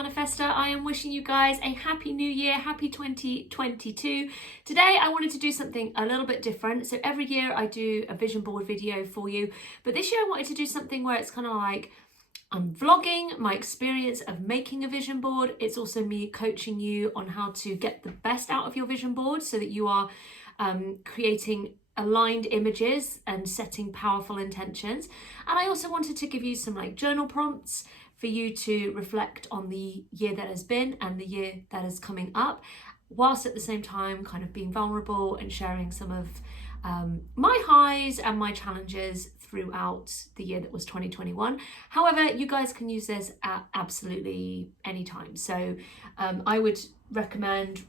Manifester. I am wishing you guys a happy new year, happy 2022. Today I wanted to do something a little bit different. So every year I do a vision board video for you, but this year I wanted to do something where it's kind of like I'm vlogging my experience of making a vision board. It's also me coaching you on how to get the best out of your vision board so that you are creating aligned images and setting powerful intentions. And I also wanted to give you some like journal prompts for you to reflect on the year that has been and the year that is coming up, whilst at the same time kind of being vulnerable and sharing some of my highs and my challenges throughout the year that was 2021. However, you guys can use this at absolutely any time. So I would recommend,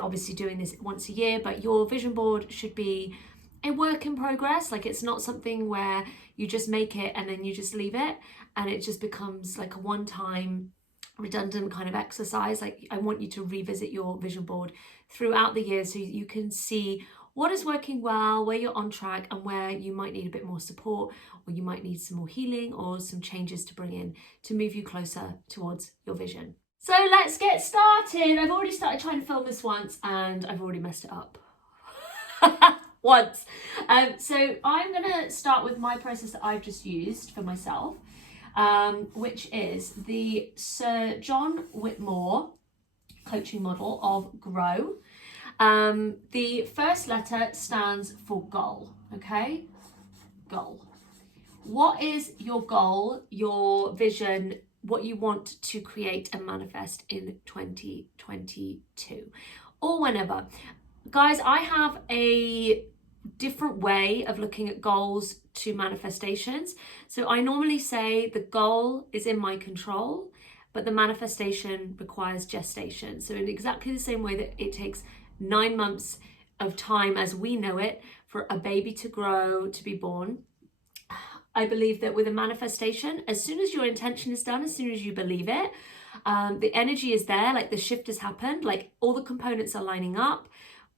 obviously doing this once a year, but your vision board should be a work in progress. Like, it's not something where you just make it and then you just leave it and it just becomes like a one-time redundant kind of exercise. Like, I want you to revisit your vision board throughout the year so you can see what is working well, where you're on track, and where you might need a bit more support, or you might need some more healing or some changes to bring in to move you closer towards your vision. So let's get started. I've already started trying to film this once and I've already messed it up. Once. So I'm going to start with my process that I've just used for myself, which is the Sir John Whitmore coaching model of Grow. The first letter stands for goal, okay? Goal. What is your goal, your vision, what you want to create and manifest in 2022 or whenever? Guys, I have a different way of looking at goals to manifestations. So I normally say the goal is in my control, but the manifestation requires gestation. So in exactly the same way that it takes 9 months of time as we know it for a baby to grow, to be born, I believe that with a manifestation, as soon as your intention is done, as soon as you believe it, the energy is there, like the shift has happened, like all the components are lining up,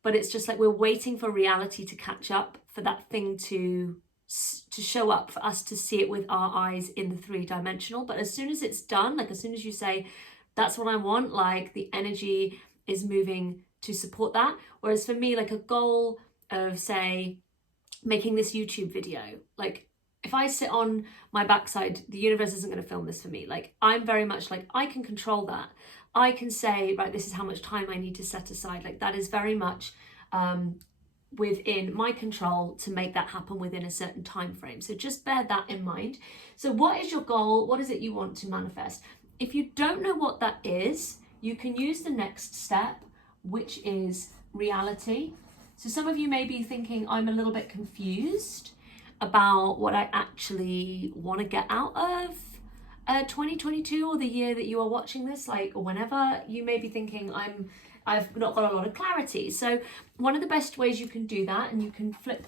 but it's just like we're waiting for reality to catch up, for that thing to show up, for us to see it with our eyes in the 3-dimensional. But as soon as it's done, like as soon as you say, that's what I want, like the energy is moving to support that. Whereas for me, like a goal of, say, making this YouTube video, like if I sit on my backside, the universe isn't going to film this for me. Like, I'm very much like, I can control that. I can say, right, this is how much time I need to set aside. Like, that is very much within my control to make that happen within a certain time frame. So just bear that in mind. So what is your goal? What is it you want to manifest? If you don't know what that is, you can use the next step, which is reality. So some of you may be thinking, I'm a little bit confused about what I actually want to get out of 2022 or the year that you are watching this, like, or whenever. You may be thinking, I've not got a lot of clarity. So one of the best ways you can do that, and you can flip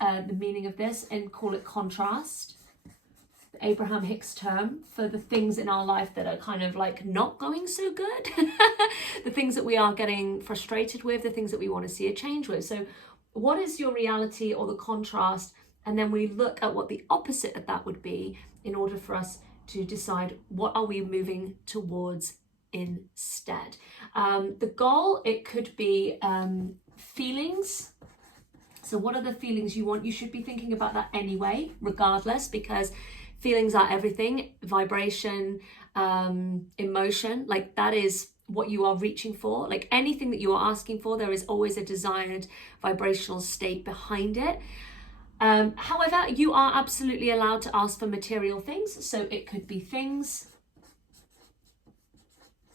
the meaning of this and call it contrast, the Abraham Hicks term for the things in our life that are kind of like not going so good, the things that we are getting frustrated with, the things that we want to see a change with. So what is your reality or the contrast? And then we look at what the opposite of that would be in order for us to decide what are we moving towards instead. The goal, it could be feelings. So what are the feelings you want? You should be thinking about that anyway, regardless, because feelings are everything. Vibration, emotion, like that is what you are reaching for. Like anything that you are asking for, there is always a desired vibrational state behind it. However, you are absolutely allowed to ask for material things. So it could be things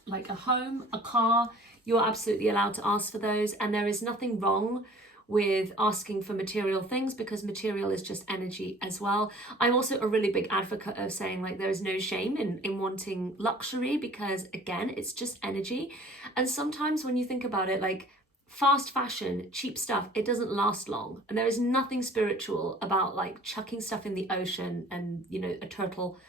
like a home, a car. You are absolutely allowed to ask for those. And there is nothing wrong with asking for material things, because material is just energy as well. I'm also a really big advocate of saying, like, there is no shame in wanting luxury, because again, it's just energy. And sometimes when you think about it, like fast fashion, cheap stuff, it doesn't last long. And there is nothing spiritual about like chucking stuff in the ocean and, a turtle,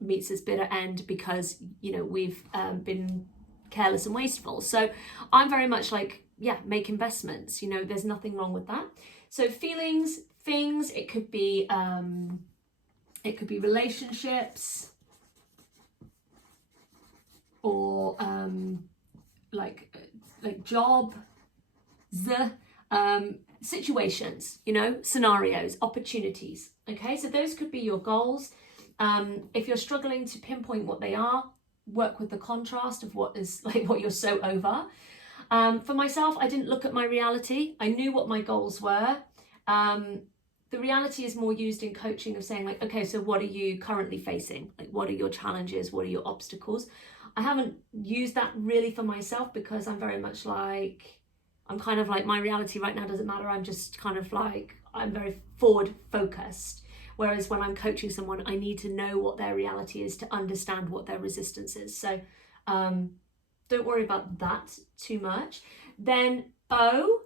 meets its bitter end because, we've been careless and wasteful. So I'm very much like, yeah, make investments, there's nothing wrong with that. So feelings, things, it could be relationships, or like job, situations, you know, scenarios, opportunities. Okay, so those could be your goals. If you're struggling to pinpoint what they are, work with the contrast of what is like what you're so over. For myself, I didn't look at my reality. I knew what my goals were. The reality is more used in coaching of saying like, okay, so what are you currently facing? Like, what are your challenges? What are your obstacles? I haven't used that really for myself because I'm very much like, I'm kind of like, my reality right now doesn't matter. I'm just kind of like, I'm very forward focused. Whereas when I'm coaching someone, I need to know what their reality is to understand what their resistance is. So don't worry about that too much. Then O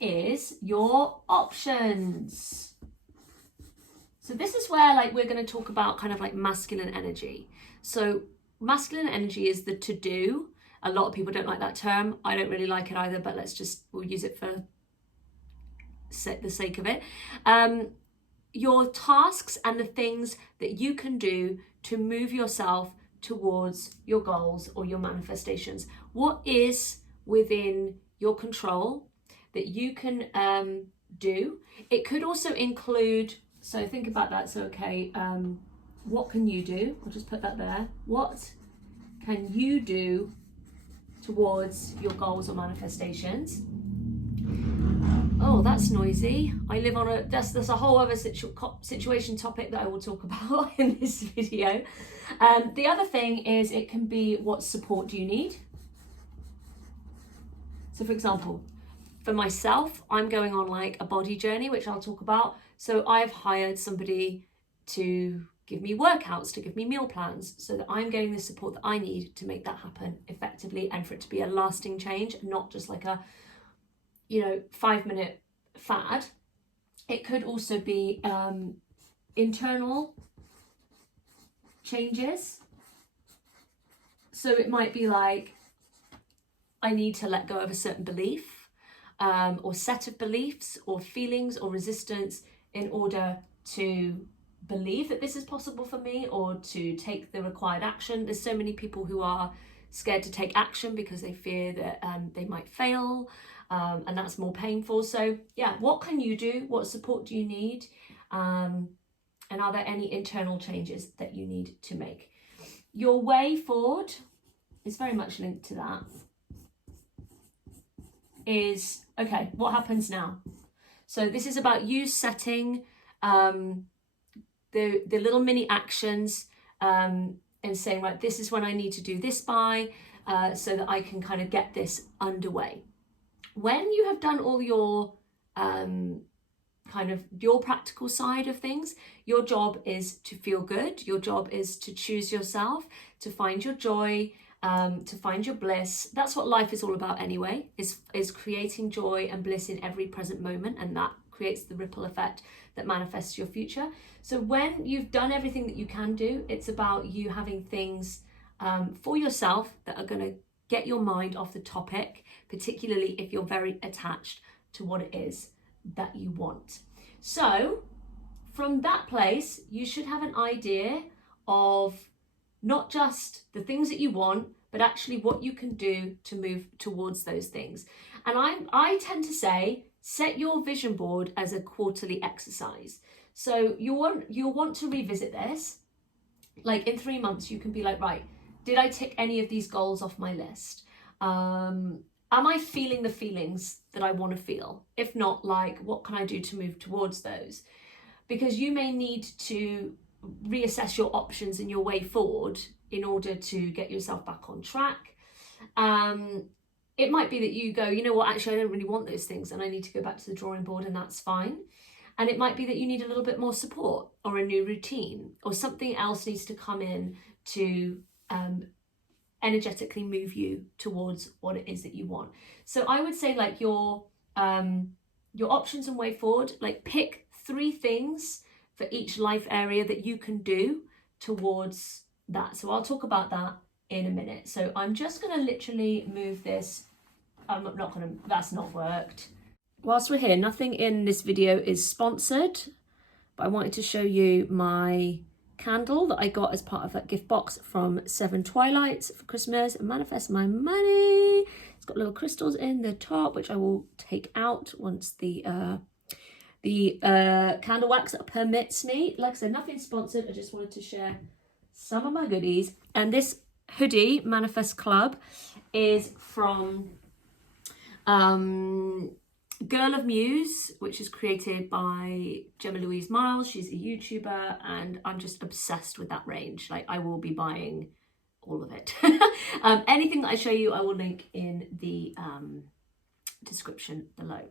is your options. So this is where like we're going to talk about kind of like masculine energy. So masculine energy is the to-do. A lot of people don't like that term. I don't really like it either, but we'll use it for the sake of it. Your tasks and the things that you can do to move yourself towards your goals or your manifestations. What is within your control that you can do? It could also include, so think about that. So, okay, what can you do? I'll just put that there. What can you do towards your goals or manifestations? Oh, that's noisy. I live on that's a whole other situation topic that I will talk about in this video. The other thing is it can be, what support do you need? So for example, for myself, I'm going on like a body journey, which I'll talk about. So I've hired somebody to give me workouts, to give me meal plans, so that I'm getting the support that I need to make that happen effectively and for it to be a lasting change, not just like a 5-minute fad. It could also be internal changes. So it might be like, I need to let go of a certain belief or set of beliefs or feelings or resistance in order to believe that this is possible for me or to take the required action. There's so many people who are scared to take action because they fear that they might fail. And that's more painful. So yeah, what can you do? What support do you need? And are there any internal changes that you need to make? Your way forward is very much linked to that. Is, okay, what happens now? So this is about you setting the little mini actions and saying, right, this is when I need to do this by, so that I can kind of get this underway. When you have done all your your practical side of things, your job is to feel good. Your job is to choose yourself, to find your joy, to find your bliss. That's what life is all about anyway, is creating joy and bliss in every present moment, and that creates the ripple effect that manifests your future. So when you've done everything that you can do, it's about you having things for yourself that are going to get your mind off the topic, particularly if you're very attached to what it is that you want. So from that place, you should have an idea of not just the things that you want, but actually what you can do to move towards those things. And I tend to say, set your vision board as a quarterly exercise. So you'll want to revisit this. Like in 3 months, you can be like, right, did I tick any of these goals off my list? Am I feeling the feelings that I want to feel? If not, like, what can I do to move towards those? Because you may need to reassess your options and your way forward in order to get yourself back on track. It might be that you go, you know what, actually, I don't really want those things and I need to go back to the drawing board, and that's fine. And it might be that you need a little bit more support or a new routine, or something else needs to come in to energetically move you towards what it is that you want. So I would say, like, your options and way forward, like, pick 3 things for each life area that you can do towards that. So I'll talk about that in a minute. So I'm just going to literally move this. That's not worked. Whilst we're here, nothing in this video is sponsored, but I wanted to show you my candle that I got as part of that gift box from Seven Twilights for Christmas. Manifest my money. It's got little crystals in the top, which I will take out once the candle wax permits me. Like I said, nothing sponsored. I just wanted to share some of my goodies. And this hoodie, Manifest Club, is from Girl of Muse, which is created by Gemma Louise Miles. She's a YouTuber, and I'm just obsessed with that range. Like, I will be buying all of it. Anything that I show you, I will link in the description below.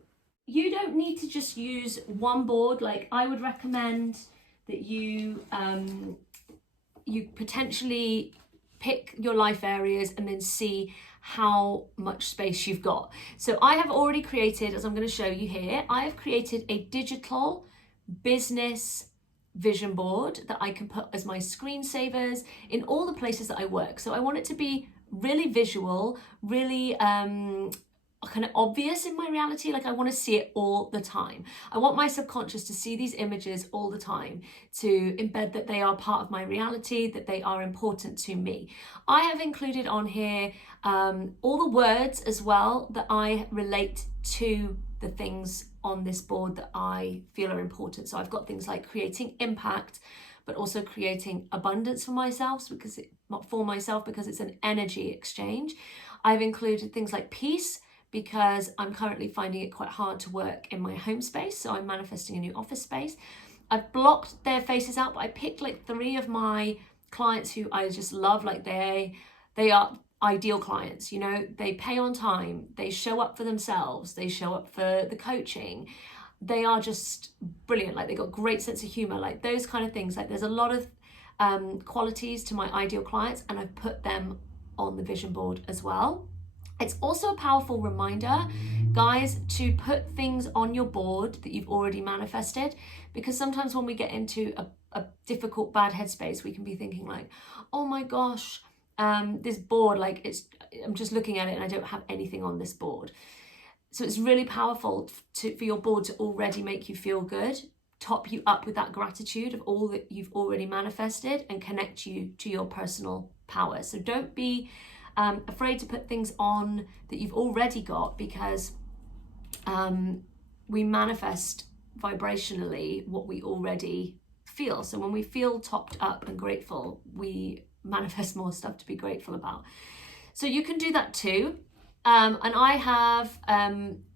You don't need to just use one board. Like, I would recommend that you you potentially pick your life areas and then see how much space you've got. So I have already created, as I'm going to show you here, I have created a digital business vision board that I can put as my screensavers in all the places that I work. So I want it to be really visual, really kind of obvious in my reality. Like, I want to see it all the time. I want my subconscious to see these images all the time, to embed that they are part of my reality, that they are important to me. I have included on here all the words as well that I relate to the things on this board that I feel are important. So I've got things like creating impact, but also creating abundance for myself, because it's an energy exchange. I've included things like peace, because I'm currently finding it quite hard to work in my home space. So I'm manifesting a new office space. I've blocked their faces out, but I picked like 3 of my clients who I just love. Like, they are ideal clients, you know, they pay on time, they show up for themselves, they show up for the coaching. They are just brilliant. Like, they got great sense of humor, like those kind of things. Like, there's a lot of qualities to my ideal clients, and I've put them on the vision board as well. It's also a powerful reminder, guys, to put things on your board that you've already manifested, because sometimes when we get into a difficult, bad headspace, we can be thinking like, oh my gosh, this board, like, I'm just looking at it and I don't have anything on this board. So it's really powerful for your board to already make you feel good, top you up with that gratitude of all that you've already manifested, and connect you to your personal power. So don't be afraid to put things on that you've already got, because we manifest vibrationally what we already feel. So when we feel topped up and grateful, we manifest more stuff to be grateful about. So you can do that too. And I have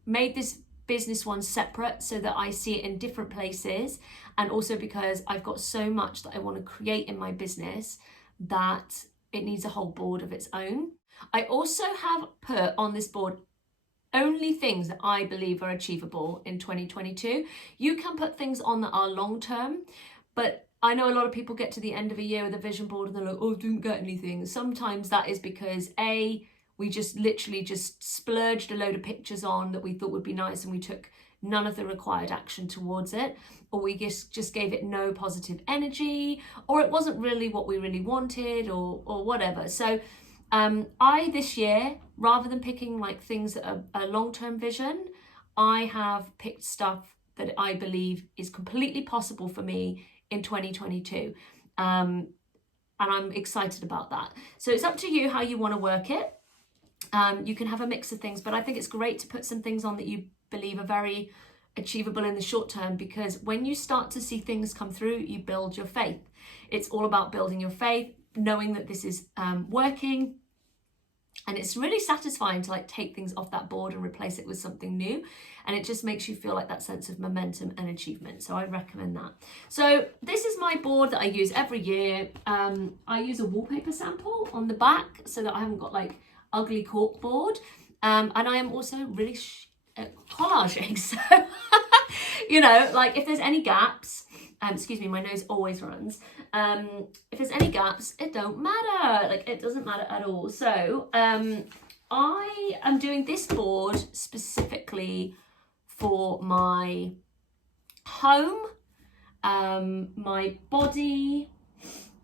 made this business one separate so that I see it in different places, and also because I've got so much that I want to create in my business that it needs a whole board of its own. I also have put on this board only things that I believe are achievable in 2022. You can put things on that are long term, but I know a lot of people get to the end of a year with a vision board and they're like, oh, I didn't get anything. Sometimes that is because we just literally just splurged a load of pictures on that we thought would be nice, and we took none of the required action towards it, or we just gave it no positive energy, or it wasn't really what we really wanted, or whatever. So I, this year, rather than picking like things that are a long-term vision, I have picked stuff that I believe is completely possible for me in 2022. And I'm excited about that. So it's up to you how you want to work it. You can have a mix of things, but I think it's great to put some things on that you believe are very achievable in the short term, because when you start to see things come through, you build your faith. It's all about building your faith, knowing that this is working, and it's really satisfying to like take things off that board and replace it with something new, and it just makes you feel like that sense of momentum and achievement. So I recommend that. So this is my board that I use every year. I use a wallpaper sample on the back so that I haven't got like ugly cork board, and I am also really collaging, so you know, like if there's any gaps, excuse me, my nose always runs, if there's any gaps, it don't matter, like it doesn't matter at all. So I am doing this board specifically for my home, my body,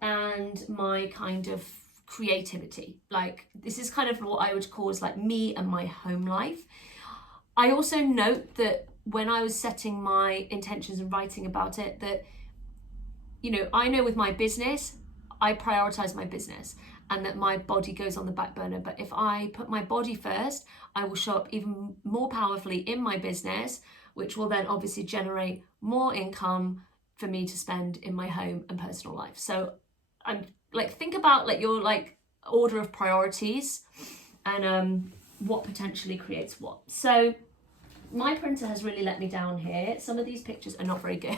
and my kind of creativity. Like, this is kind of what I would call as like me and my home life. I also note that when I was setting my intentions and writing about it, that you know, I know with my business, I prioritize my business and that my body goes on the back burner. But if I put my body first, I will show up even more powerfully in my business, which will then obviously generate more income for me to spend in my home and personal life. So I'm like, think about like your like order of priorities and what potentially creates what. So my printer has really let me down here. Some of these pictures are not very good.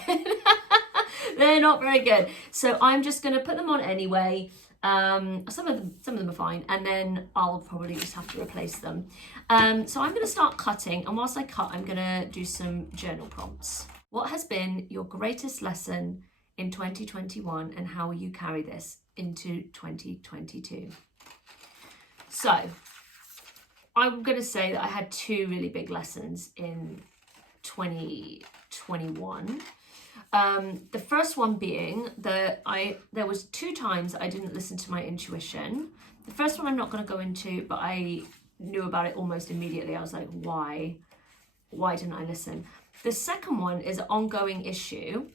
They're not very good. So I'm just going to put them on anyway. Some of them are fine, and then I'll probably just have to replace them. So I'm going to start cutting, and whilst I cut, I'm going to do some journal prompts. What has been your greatest lesson in 2021, and how will you carry this into 2022? So I'm going to say that I had two really big lessons in 2021. The first one being that there was 2 times I didn't listen to my intuition. The first one I'm not going to go into, but I knew about it almost immediately. I was like, why didn't I listen? The second one is an ongoing issue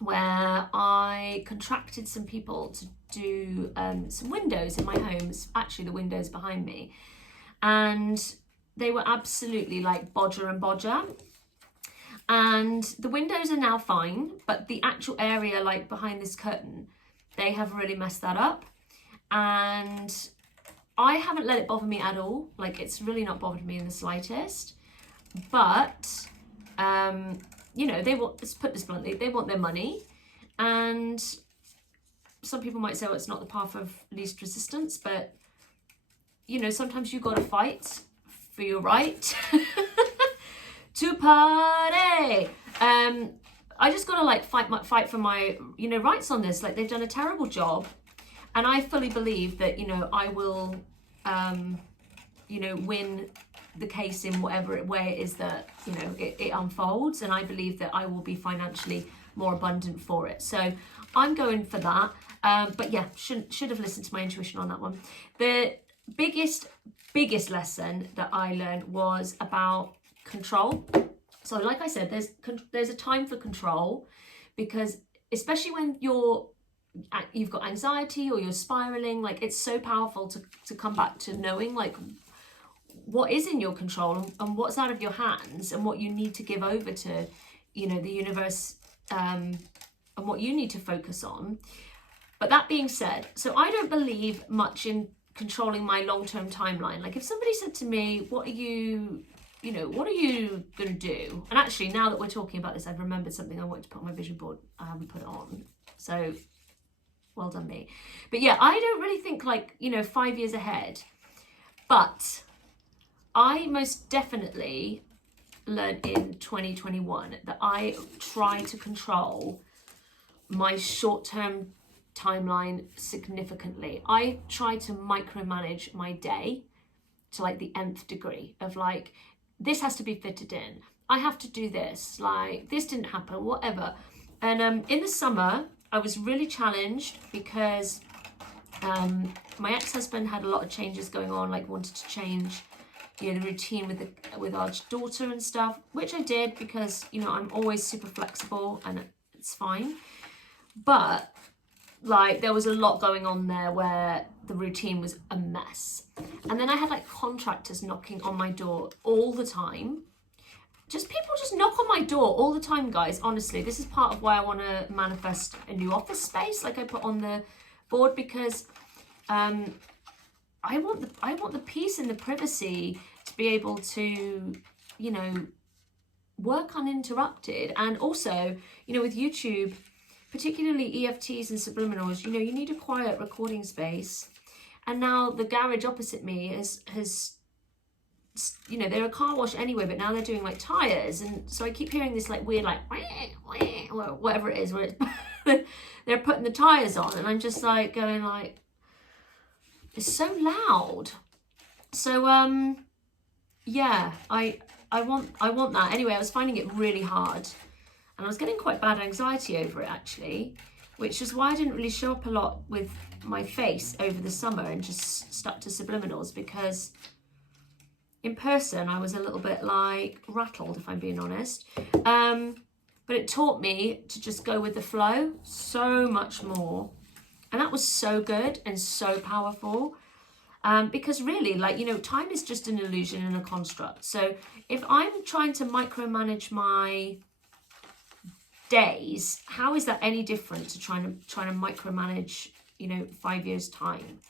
where I contracted some people to do some windows in my home, actually the windows behind me. And they were absolutely like bodger and bodger. And the windows are now fine, but the actual area like behind this curtain, they have really messed that up. And I haven't let it bother me at all. Like, it's really not bothered me in the slightest. But, you know, they want, let's put this bluntly, they want their money. And some people might say, well, it's not the path of least resistance, but, you know, sometimes you got to fight for your right to party. I just gotta like fight for my, you know, rights on this. Like, they've done a terrible job, and I fully believe that, you know, I will, you know, win the case in whatever way it is that, you know, it unfolds, and I believe that I will be financially more abundant for it. So I'm going for that. But yeah, should have listened to my intuition on that one. The biggest lesson that I learned was about control. So like I said, there's a time for control, because especially when you've got anxiety or you're spiraling, like, it's so powerful to come back to knowing like what is in your control and what's out of your hands, and what you need to give over to, you know, the universe, and what you need to focus on. But that being said, so I don't believe much in controlling my long-term timeline. Like, if somebody said to me, what are you going to do? And actually, now that we're talking about this, I've remembered something I wanted to put on my vision board. I haven't put it on. So well done me. But yeah, I don't really think like, you know, 5 years ahead. But I most definitely learned in 2021 that I try to control my short-term timeline significantly. I try to micromanage my day to like the nth degree of like, this has to be fitted in. I have to do this. Like, this didn't happen, whatever. And in the summer, I was really challenged because my ex-husband had a lot of changes going on, like wanted to change, you know, the routine with our daughter and stuff, which I did because, you know, I'm always super flexible and it's fine. But like, there was a lot going on there where the routine was a mess. And then I had like contractors knocking on my door all the time. People just knock on my door all the time, guys. Honestly, this is part of why I want to manifest a new office space, like I put on the board, because I want the peace and the privacy to be able to, you know, work uninterrupted. And also, you know, with YouTube, particularly EFTs and subliminals, you know, you need a quiet recording space. And now the garage opposite me has, you know, they're a car wash anyway, but now they're doing like tires. And so I keep hearing this like weird, like, or whatever it is, where it's they're putting the tires on. And I'm just like going like, it's so loud. So, yeah, I want that. Anyway, I was finding it really hard. And I was getting quite bad anxiety over it, actually, which is why I didn't really show up a lot with my face over the summer and just stuck to subliminals, because in person I was a little bit like rattled, if I'm being honest. but it taught me to just go with the flow so much more. And that was so good and so powerful. Because really, like, you know, time is just an illusion and a construct. So if I'm trying to micromanage my days, how is that any different to trying to micromanage, you know, 5 years time?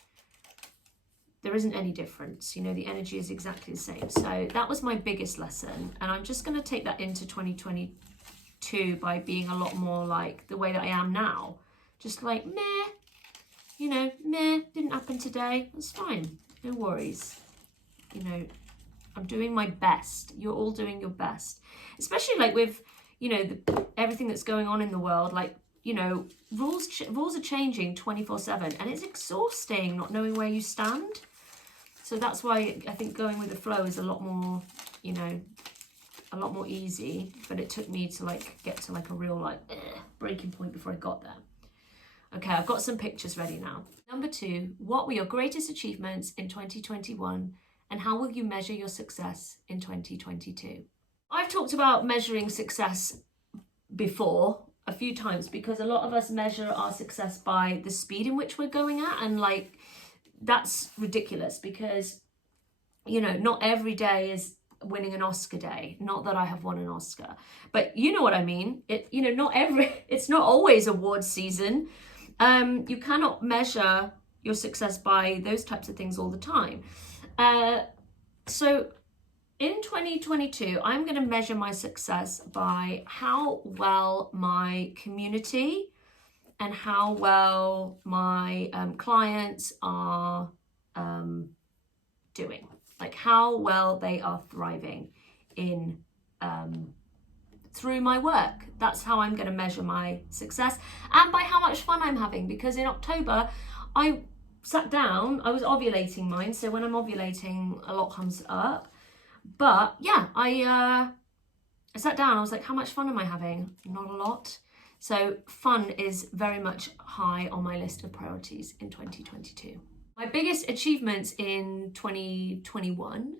There isn't any difference. You know, the energy is exactly the same. So that was my biggest lesson, and I'm just going to take that into 2022 by being a lot more like the way that I am now, just like meh, you know, meh, didn't happen today, that's fine, no worries. You know, I'm doing my best. You're all doing your best, especially like with, you know, everything that's going on in the world. Like, you know, rules are changing 24/7, and it's exhausting not knowing where you stand. So that's why I think going with the flow is a lot more, you know, a lot more easy. But it took me to like get to like a real like breaking point before I got there. Okay, I've got some pictures ready now. Number 2, what were your greatest achievements in 2021, and how will you measure your success in 2022? I've talked about measuring success before a few times, because a lot of us measure our success by the speed in which we're going at, and like that's ridiculous, because, you know, not every day is winning an Oscar day. Not that I have won an Oscar, but you know what I mean. It, you know, it's not always award season. You cannot measure your success by those types of things all the time. So in 2022, I'm going to measure my success by how well my community and how well my clients are doing, like how well they are thriving in through my work. That's how I'm going to measure my success, and by how much fun I'm having, because in October I sat down, I was ovulating mine, so when I'm ovulating a lot comes up, but yeah, I sat down, I was like, how much fun am I having? Not a lot. So fun is very much high on my list of priorities in 2022. My biggest achievements in 2021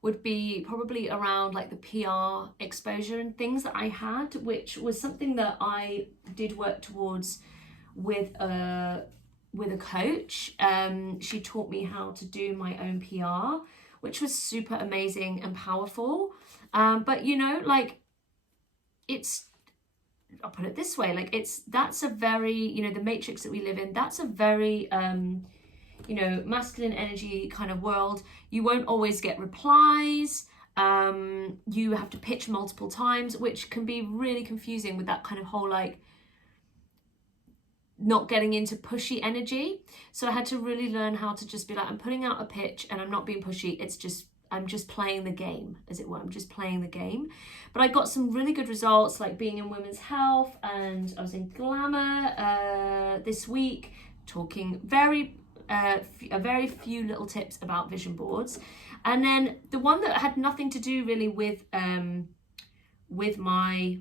would be probably around like the PR exposure and things that I had, which was something that I did work towards with a coach. She taught me how to do my own PR, which was super amazing and powerful. But you know, like I'll put it this way, like that's a very, you know, the matrix that we live in, that's a very you know, masculine energy kind of world. You won't always get replies. You have to pitch multiple times, which can be really confusing with that kind of whole like not getting into pushy energy. So I had to really learn how to just be like, I'm putting out a pitch and I'm not being pushy. It's just, I'm just playing the game, as it were. I'm just playing the game. But I got some really good results, like being in women's health, and I was in Glamour this week, talking a very few little tips about vision boards. And then the one that had nothing to do really with my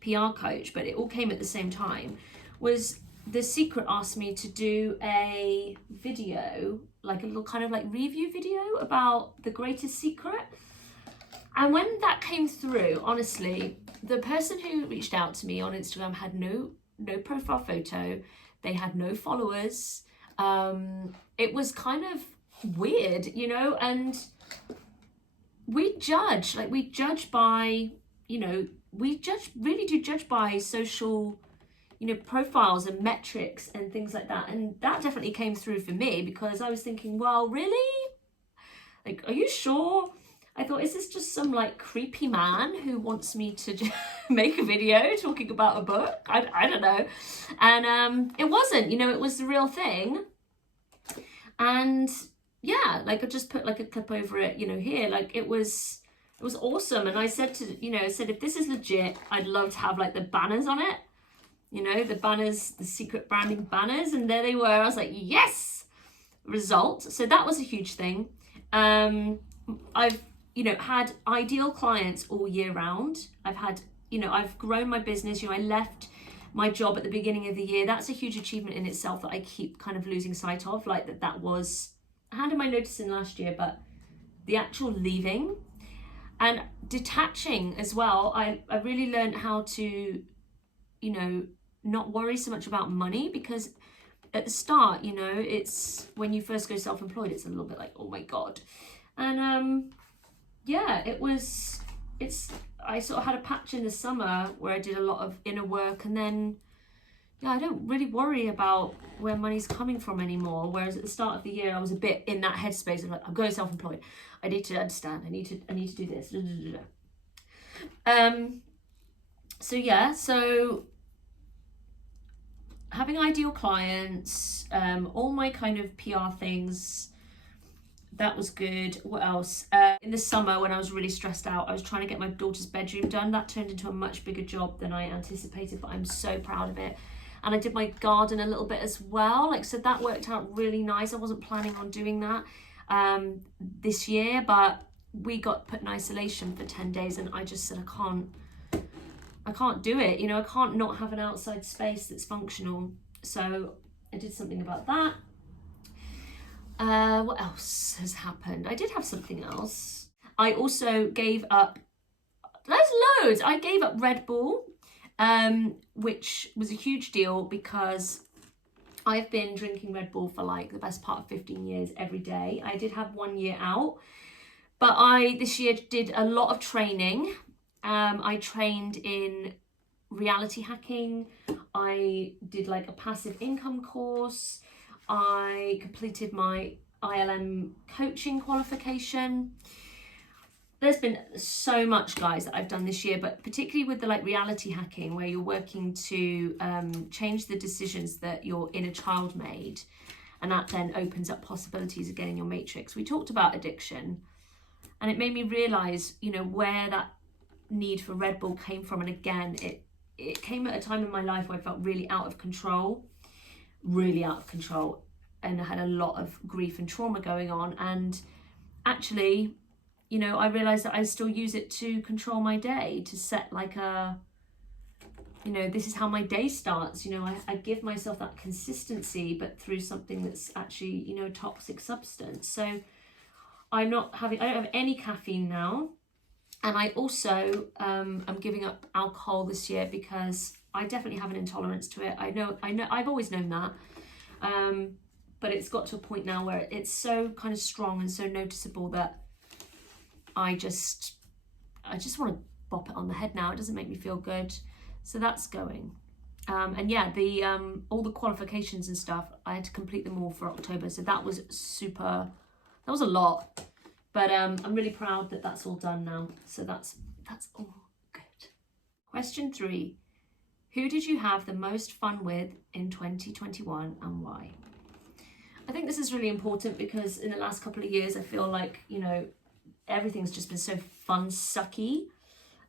PR coach, but it all came at the same time, was The Secret asked me to do a video, like a little kind of like review video about the greatest secret. And when that came through, honestly, the person who reached out to me on Instagram had no profile photo. They had no followers. It was kind of weird, you know, and we judge by, you know, really do judge by social, you know, profiles and metrics and things like that. And that definitely came through for me, because I was thinking, well, really? Like, are you sure? I thought, is this just some like creepy man who wants me to make a video talking about a book? I don't know. And it wasn't, you know, it was the real thing. And yeah, like I just put like a clip over it, you know, here, like it was awesome. And I said to, you know, if this is legit, I'd love to have like the banners on it, you know, the banners, the secret branding banners. And there they were. I was like, yes, result. So that was a huge thing. I've, you know, had ideal clients all year round. I've had, you know, I've grown my business. You know, I left my job at the beginning of the year. That's a huge achievement in itself that I keep kind of losing sight of. Like that was, I handed my notice in last year, but the actual leaving. And detaching as well. I really learned how to, you know, not worry so much about money, because at the start, you know, it's when you first go self-employed, it's a little bit like, oh my God. And yeah, I sort of had a patch in the summer where I did a lot of inner work, and then yeah, I don't really worry about where money's coming from anymore. Whereas at the start of the year, I was a bit in that headspace of like, I'm going self-employed. I need to understand. I need to do this. So yeah, so having ideal clients, all my kind of PR things, that was good. What else? In the summer when I was really stressed out, I was trying to get my daughter's bedroom done. That turned into a much bigger job than I anticipated, but I'm so proud of it. And I did my garden a little bit as well. Like, so that worked out really nice. I wasn't planning on doing that this year, but we got put in isolation for 10 days and I just said, I can't do it. You know, I can't not have an outside space that's functional. So I did something about that. What else has happened? I did have something else. I also gave up, there's loads. I gave up Red Bull, which was a huge deal because I've been drinking Red Bull for like the best part of 15 years every day. I did have 1 year out, but I this year did a lot of training. I trained in reality hacking. I did like a passive income course. I completed my ILM coaching qualification. There's been so much, guys, that I've done this year, but particularly with the like reality hacking, where you're working to change the decisions that your inner child made, and that then opens up possibilities again in your matrix. We talked about addiction, and it made me realize, you know, where that need for Red Bull came from. And again, it came at a time in my life where I felt really out of control, and I had a lot of grief and trauma going on. And actually, you know, I realized that I still use it to control my day, to set like a, you know, this is how my day starts. You know, I give myself that consistency, but through something that's actually, you know, a toxic substance. So I don't have any caffeine now. And I also am giving up alcohol this year because I definitely have an intolerance to it. I know, I've always known that. But it's got to a point now where it's so kind of strong and so noticeable that I just want to bop it on the head now. It doesn't make me feel good. So that's going. And yeah, the all the qualifications and stuff, I had to complete them all for October. So that was that was a lot. But I'm really proud that that's all done now. So that's all good. Question 3. Who did you have the most fun with in 2021 and why? I think this is really important because in the last couple of years, I feel like, you know, everything's just been so fun, sucky.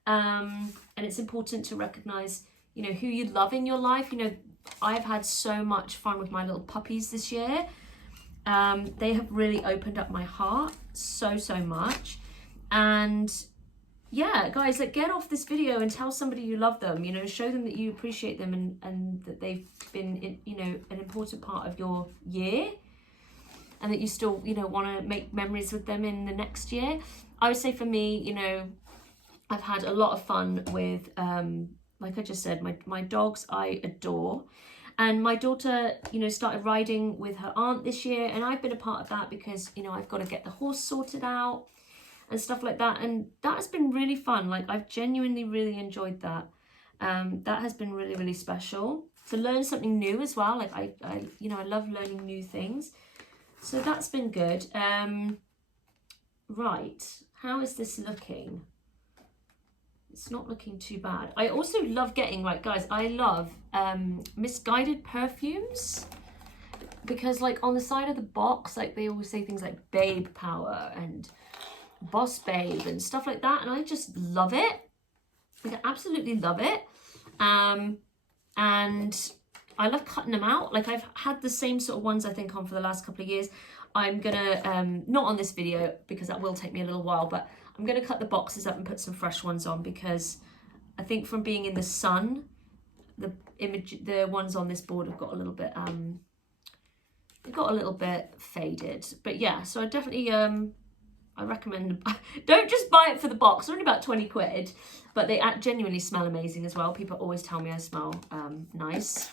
And it's important to recognize, you know, who you love in your life. You know, I've had so much fun with my little puppies this year. They have really opened up my heart so much. And yeah, guys, like, get off this video and tell somebody you love them, you know, show them that you appreciate them and that they've been, you know, an important part of your year, and that you still, you know, want to make memories with them in the next year. I would say for me, you know, I've had a lot of fun with, like I just said, my dogs I adore. And my daughter, you know, started riding with her aunt this year, and I've been a part of that because, you know, I've got to get the horse sorted out and stuff like that. And that has been really fun. Like, I've genuinely really enjoyed that. That has been really, really special. To learn something new as well. Like, I you know, I love learning new things. So that's been good. Right, how is this looking? It's not looking too bad. I also love getting, right, guys, I love Missguided Perfumes, because like on the side of the box, like they always say things like babe power and boss babe and stuff like that, and I just love it. Like, I absolutely love it. And I love cutting them out. Like, I've had the same sort of ones I think on for the last couple of years. I'm gonna not on this video because that will take me a little while, but I'm gonna cut the boxes up and put some fresh ones on, because I think from being in the sun, the ones on this board have got a little bit they've got a little bit faded. But yeah, so I definitely I I recommend, don't just buy it for the box. They're only about 20 quid, but they genuinely smell amazing as well. People always tell me I smell nice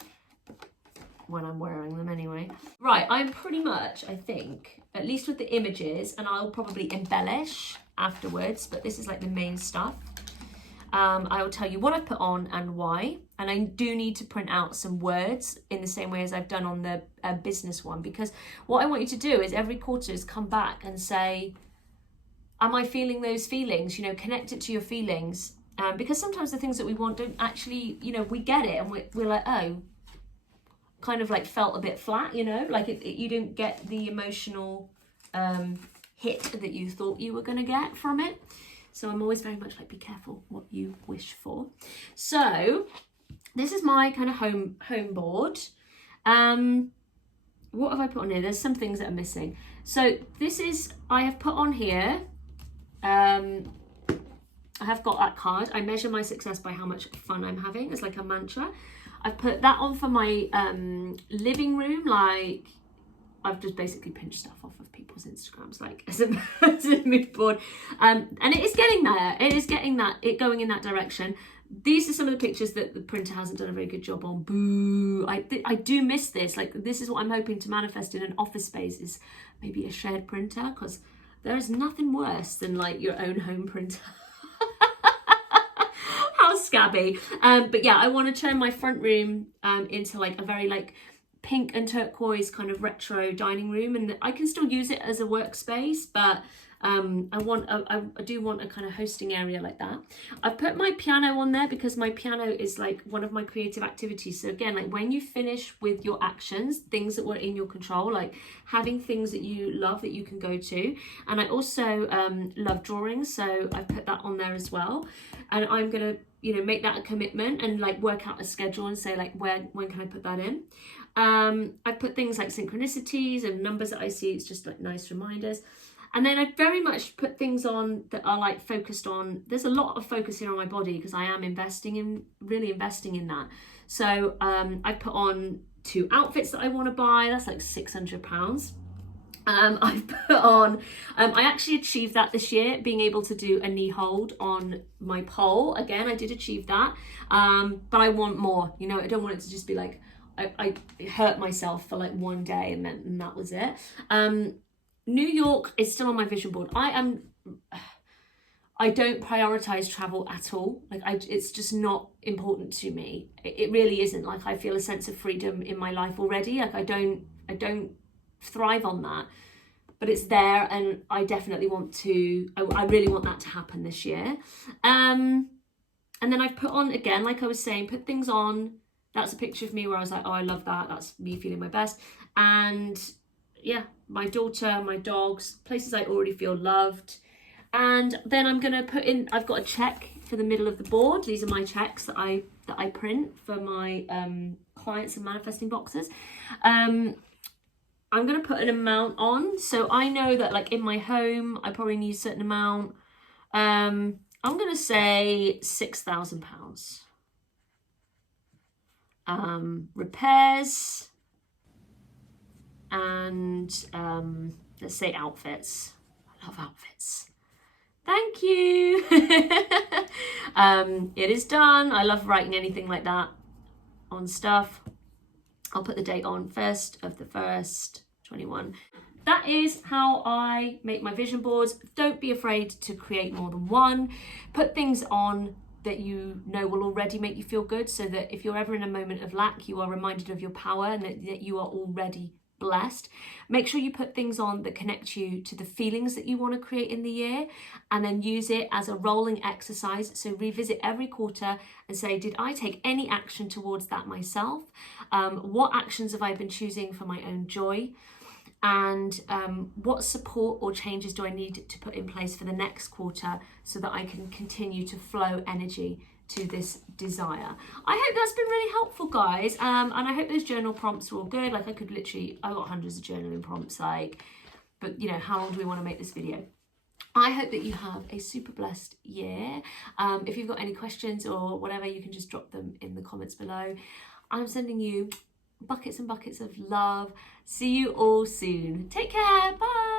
when I'm wearing them anyway. Right, I'm pretty much, I think, at least with the images, and I'll probably embellish afterwards, but this is like the main stuff. I will tell you what I've put on and why, and I do need to print out some words in the same way as I've done on the business one, because what I want you to do is every quarter is come back and say, am I feeling those feelings? You know, connect it to your feelings, because sometimes the things that we want don't actually, you know, we get it and we're like, oh, kind of like felt a bit flat, you know, like you didn't get the emotional hit that you thought you were going to get from it. So I'm always very much like, be careful what you wish for. So this is my kind of home board. What have I put on here? There's some things that are missing. So this is, I have put on here, I have got that card. I measure my success by how much fun I'm having. It's like a mantra. I've put that on for my living room. Like, I've just basically pinched stuff off of people's Instagrams, like as a mood board. And it is getting there. It is getting it going in that direction. These are some of the pictures that the printer hasn't done a very good job on. Boo. I do miss this. Like, this is what I'm hoping to manifest in an office space, is maybe a shared printer, because there is nothing worse than like your own home printer. How scabby. But yeah, I want to turn my front room into like a very like pink and turquoise kind of retro dining room, and I can still use it as a workspace, but I do want a kind of hosting area like that. I've put my piano on there because my piano is like one of my creative activities. So again, like when you finish with your actions, things that were in your control, like having things that you love that you can go to. And I also love drawing, so I've put that on there as well. And I'm gonna, you know, make that a commitment and like work out a schedule and say like when can I put that in. I've put things like synchronicities and numbers that I see. It's just like nice reminders. And then I very much put things on that are like focused on, there's a lot of focus here on my body because I am really investing in that. So I put on 2 outfits that I want to buy. That's like £600. I've put on, I actually achieved that this year, being able to do a knee hold on my pole. Again, I did achieve that, but I want more, you know, I don't want it to just be like, I hurt myself for like one day and that was it. New York is still on my vision board. I don't prioritize travel at all. Like it's just not important to me. It really isn't. Like I feel a sense of freedom in my life already. Like I don't thrive on that, but it's there, and I definitely want to. I really want that to happen this year. And then I've put on, again, like I was saying, put things on. That's a picture of me where I was like, oh, I love that. That's me feeling my best. And yeah, my daughter, my dogs, places I already feel loved. And then I'm going to put in, I've got a check for the middle of the board. These are my checks that I print for my clients and manifesting boxes. I'm going to put an amount on. So I know that like in my home, I probably need a certain amount. I'm going to say £6,000. Repairs and let's say outfits. I love outfits. Thank you. It is done. I love writing anything like that on stuff. I'll put the date on 1st of the 1st, 21. That is how I make my vision boards. Don't be afraid to create more than one. Put things on that you know will already make you feel good, so that if you're ever in a moment of lack, you are reminded of your power and that you are already blessed. Make sure you put things on that connect you to the feelings that you want to create in the year, and then use it as a rolling exercise. So revisit every quarter and say, did I take any action towards that myself? What actions have I been choosing for my own joy? And what support or changes do I need to put in place for the next quarter so that I can continue to flow energy to this desire? I hope that's been really helpful, guys, and I hope those journal prompts are all good. Like I got hundreds of journaling prompts, like, but you know, how long do we want to make this video? I hope that you have a super blessed year. If you've got any questions or whatever, you can just drop them in the comments below. I'm sending you buckets and buckets of love. See you all soon. Take care. Bye.